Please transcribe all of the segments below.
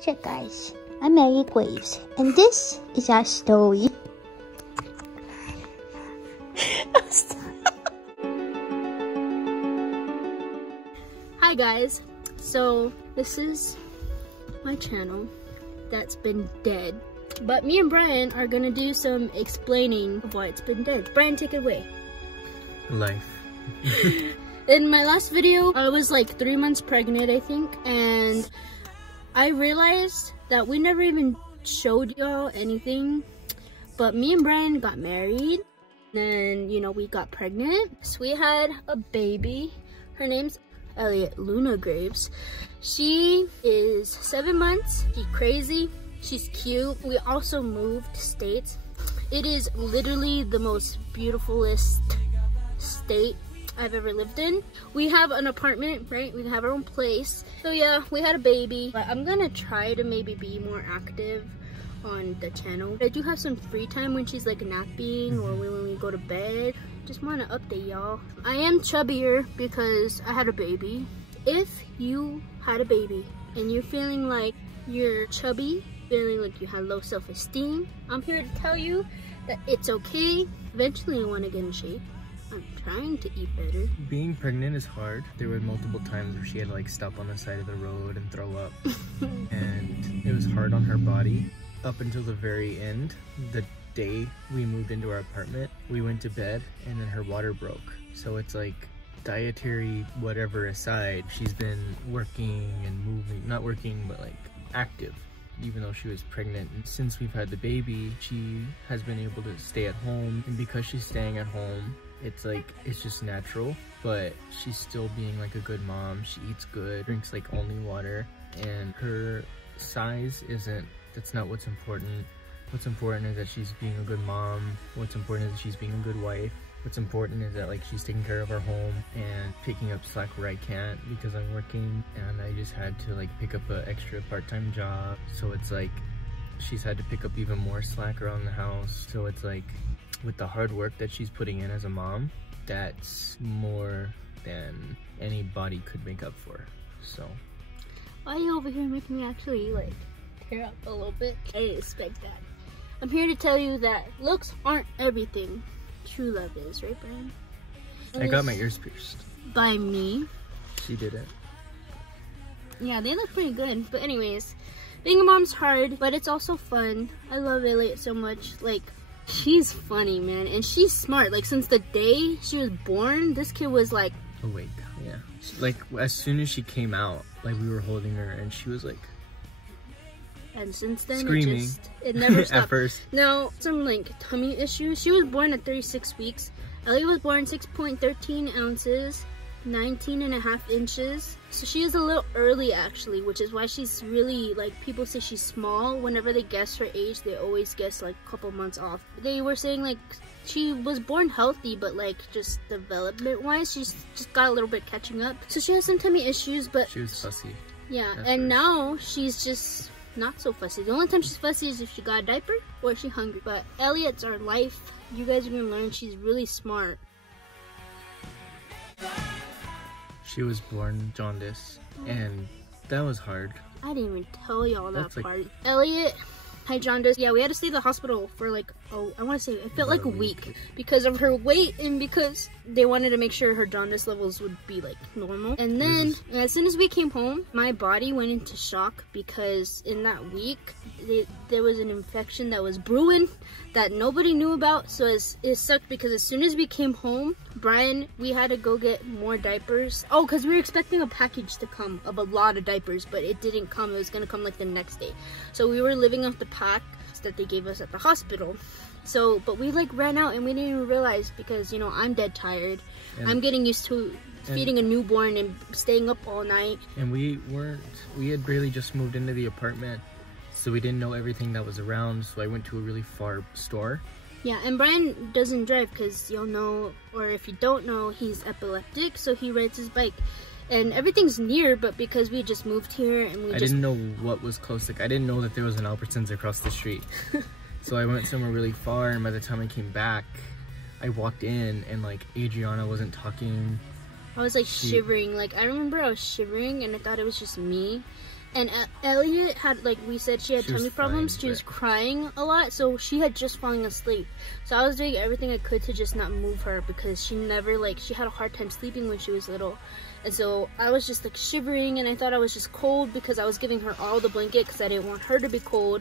Check, guys. I'm Elliette Waves, and this is our story. Hi guys, so this is my channel that's been dead, but me and Brian are gonna do some explaining of why it's been dead. Brian, take it away. Life. In my last video, I was like 3 months pregnant, I think, and I realized that we never even showed y'all anything, but me and Brian got married, and you know, we got pregnant, so we had a baby. Her name's Elliette Luna Graves. She is 7 months. She's crazy. She's cute. We also moved states. It is literally the most beautifulest state I've ever lived in. We have an apartment, right? We have our own place. So yeah, we had a baby. But I'm gonna try to maybe be more active on the channel. I do have some free time when she's like napping or when we go to bed. Just want to update y'all. I am chubbier because I had a baby. If you had a baby and you're feeling like you're chubby, feeling like you have low self-esteem, I'm here to tell you that it's okay. Eventually you want to get in shape. I'm trying to eat better. Being pregnant is hard. There were multiple times where she had to like stop on the side of the road and throw up. And it was hard on her body. Up until the very end, the day we moved into our apartment, we went to bed and then her water broke. So it's like, dietary whatever aside, she's been working and moving, not working but like active, even though she was pregnant. And since we've had the baby, she has been able to stay at home, and because she's staying at home, it's like, it's just natural, but she's still being like a good mom. She eats good, drinks like only water, and her size that's not what's important. What's important is that she's being a good mom. What's important is that she's being a good wife. What's important is that like she's taking care of our home and picking up slack where I can't because I'm working, and I just had to like pick up an extra part-time job. So it's like she's had to pick up even more slack around the house. So it's like, with the hard work that she's putting in as a mom, that's more than anybody could make up for. So why are you over here making me actually like tear up a little bit? I didn't expect that. I'm here to tell you that looks aren't everything. True love is, right, Brian? I got my ears pierced. By me. She did it. Yeah, they look pretty good. But anyways, being a mom's hard, but it's also fun. I love Elliette so much. Like, she's funny, man, and she's smart. Like, since the day she was born, this kid was like awake. Yeah, like as soon as she came out, like we were holding her and she was like, and since then screaming. It never stopped. At first. Now, some like tummy issues. She was born at 36 weeks. Elliette was born 6.13 ounces, 19.5 inches. So she is a little early actually, which is why she's really, like, people say she's small. Whenever they guess her age, they always guess like a couple months off. They were saying like she was born healthy, but like just development wise, she's just got a little bit catching up. So she has some tummy issues, but she was fussy. Yeah, and now she's just not so fussy. The only time she's fussy is if she got a diaper or she's hungry. But Elliotte's our life. You guys are gonna learn she's really smart. She was born jaundice, and that was hard. I didn't even tell y'all that Like, part. Elliette had jaundice. Yeah, we had to stay at the hospital for like, oh, I want to say it felt like a week because of her weight and because they wanted to make sure her jaundice levels would be like normal. And then as soon as we came home, my body went into shock because in that week there was an infection that was brewing that nobody knew about. So it sucked because as soon as we came home, Brian, we had to go get more diapers. Oh, because we were expecting a package to come of a lot of diapers, but it didn't come. It was gonna come like the next day. So we were living off the packs that they gave us at the hospital. So, but we like ran out and we didn't even realize because, you know, I'm dead tired. I'm getting used to feeding a newborn and staying up all night. And we had barely just moved into the apartment, so we didn't know everything that was around. So I went to a really far store. Yeah, and Brian doesn't drive because you'll know, or if you don't know, he's epileptic, so he rides his bike. And everything's near, but because we just moved here and I didn't know what was close. Like, I didn't know that there was an Albertsons across the street. So I went somewhere really far, and by the time I came back, I walked in and like Adriana wasn't talking. I was like shivering. Like, I remember I was shivering and I thought it was just me. And Elliette had, like we said, she had tummy problems. She was crying a lot, so she had just fallen asleep. So I was doing everything I could to just not move her, because she never, like, she had a hard time sleeping when she was little. And so I was just like shivering, and I thought I was just cold because I was giving her all the blanket because I didn't want her to be cold.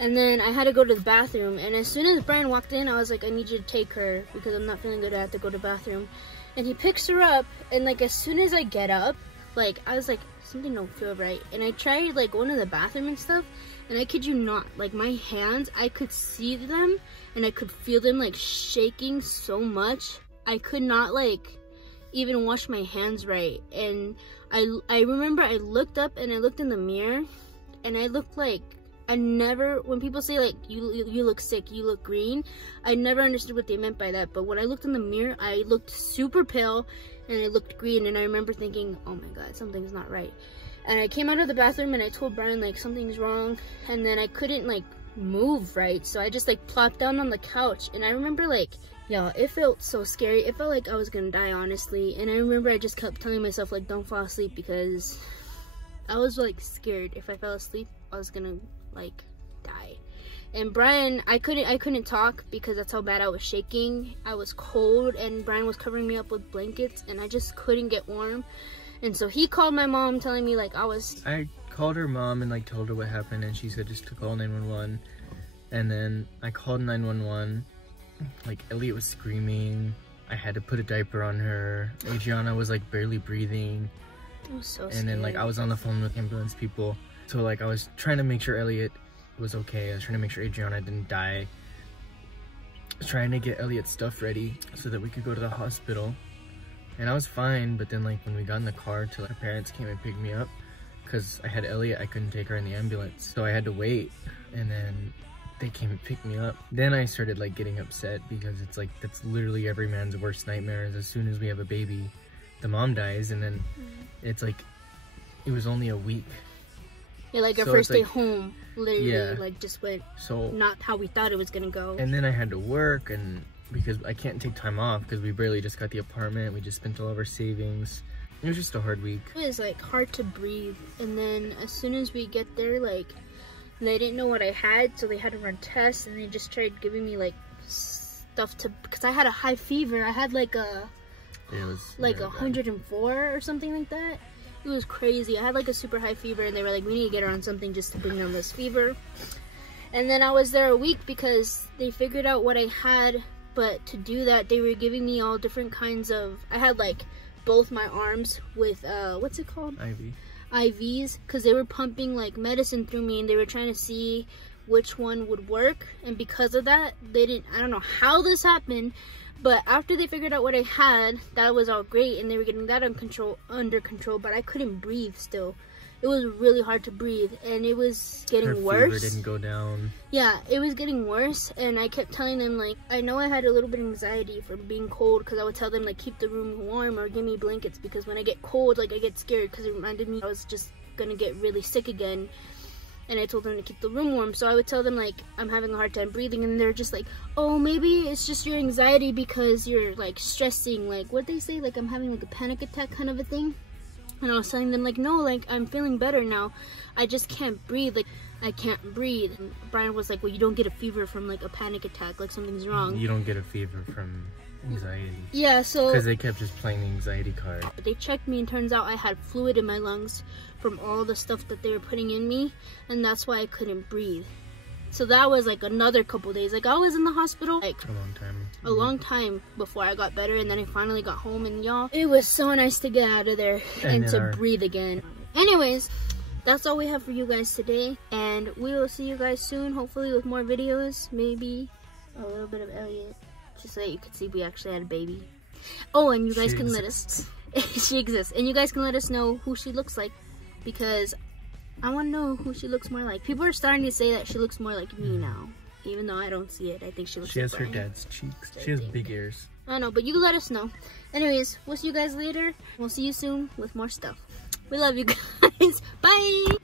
And then I had to go to the bathroom, and as soon as Brian walked in, I was like, I need you to take her because I'm not feeling good. I have to go to the bathroom. And he picks her up, and like as soon as I get up, like I was like, something don't feel right. And I tried like going to the bathroom and stuff, and I kid you not, like my hands, I could see them and I could feel them like shaking so much. I could not like even wash my hands right. And I remember I looked up and I looked in the mirror, and I looked like, I never, when people say like you look sick, you look green, I never understood what they meant by that. But when I looked in the mirror, I looked super pale and I looked green, and I remember thinking, oh my god, something's not right. And I came out of the bathroom and I told Brian like something's wrong, and then I couldn't like move right, so I just like plopped down on the couch. And I remember like, yeah, it felt so scary. It felt like I was gonna die, honestly. And I remember I just kept telling myself like, don't fall asleep, because I was like scared if I fell asleep I was gonna like die. And Brian, I couldn't talk because that's how bad I was shaking. I was cold, and Brian was covering me up with blankets, and I just couldn't get warm. And so he called my mom, telling me like I called her mom and like told her what happened, and she said just to call 911. And then I called 911. Like Elliette was screaming. I had to put a diaper on her. Adriana was like barely breathing. It was so scary. And then like I was on the phone with ambulance people. So like I was trying to make sure Elliette was okay. I was trying to make sure Adriana didn't die. I was trying to get Elliotte's stuff ready so that we could go to the hospital. And I was fine, but then like when we got in the car till her parents came and picked me up, because I had Elliette, I couldn't take her in the ambulance. So I had to wait, and then they came and picked me up. Then I started like getting upset, because it's like, that's literally every man's worst nightmare, is as soon as we have a baby, the mom dies. And then it's like, it was only a week. Yeah, like our first day home, literally, yeah, like just went so not how we thought it was gonna go. And then I had to work, and because I can't take time off because we barely just got the apartment, we just spent all of our savings. It was just a hard week. It was like hard to breathe, and then as soon as we get there, like they didn't know what I had, so they had to run tests, and they just tried giving me like stuff to, because I had a high fever. I had like a, it was like 104 or something like that. It was crazy. I had like a super high fever, and they were like, we need to get her on something just to bring down this fever. And then I was there a week because they figured out what I had, but to do that, they were giving me all different kinds of, I had like both my arms with, what's it called? IVs, because they were pumping like medicine through me, and they were trying to see which one would work. And because of that, they didn't, I don't know how this happened, but after they figured out what I had, that was all great, and they were getting that under control, but I couldn't breathe still. It was really hard to breathe, and it was getting worse. Her fever didn't go down. Yeah, it was getting worse, and I kept telling them, like, I know I had a little bit of anxiety from being cold, because I would tell them, like, keep the room warm or give me blankets, because when I get cold, like, I get scared, because it reminded me I was just gonna get really sick again. And I told them to keep the room warm, so I would tell them like I'm having a hard time breathing, and they're just like, oh, maybe it's just your anxiety because you're like stressing, like what they say, like I'm having like a panic attack kind of a thing. And I was telling them like, no, like I'm feeling better now, I just can't breathe, like I can't breathe. And Brian was like, well, you don't get a fever from like a panic attack, like something's wrong. You don't get a fever from anxiety. Yeah, so because they kept just playing the anxiety card. But they checked me, and turns out I had fluid in my lungs from all the stuff that they were putting in me, and that's why I couldn't breathe. So that was like another couple days. Like I was in the hospital like a long time before I got better, and then I finally got home, and y'all, it was so nice to get out of there and to breathe again. Anyways, that's all we have for you guys today, and we will see you guys soon, hopefully with more videos, maybe a little bit of Elliette, just so that you can see we actually had a baby. Oh, and you guys can let us, she exists, and you guys can let us know who she looks like, because I want to know who she looks more like. People are starting to say that she looks more like me now, even though I don't see it. I think she looks like She has her dad's cheeks. She has big ears. I know, but you can let us know. Anyways, we'll see you guys later. We'll see you soon with more stuff. We love you guys. Bye!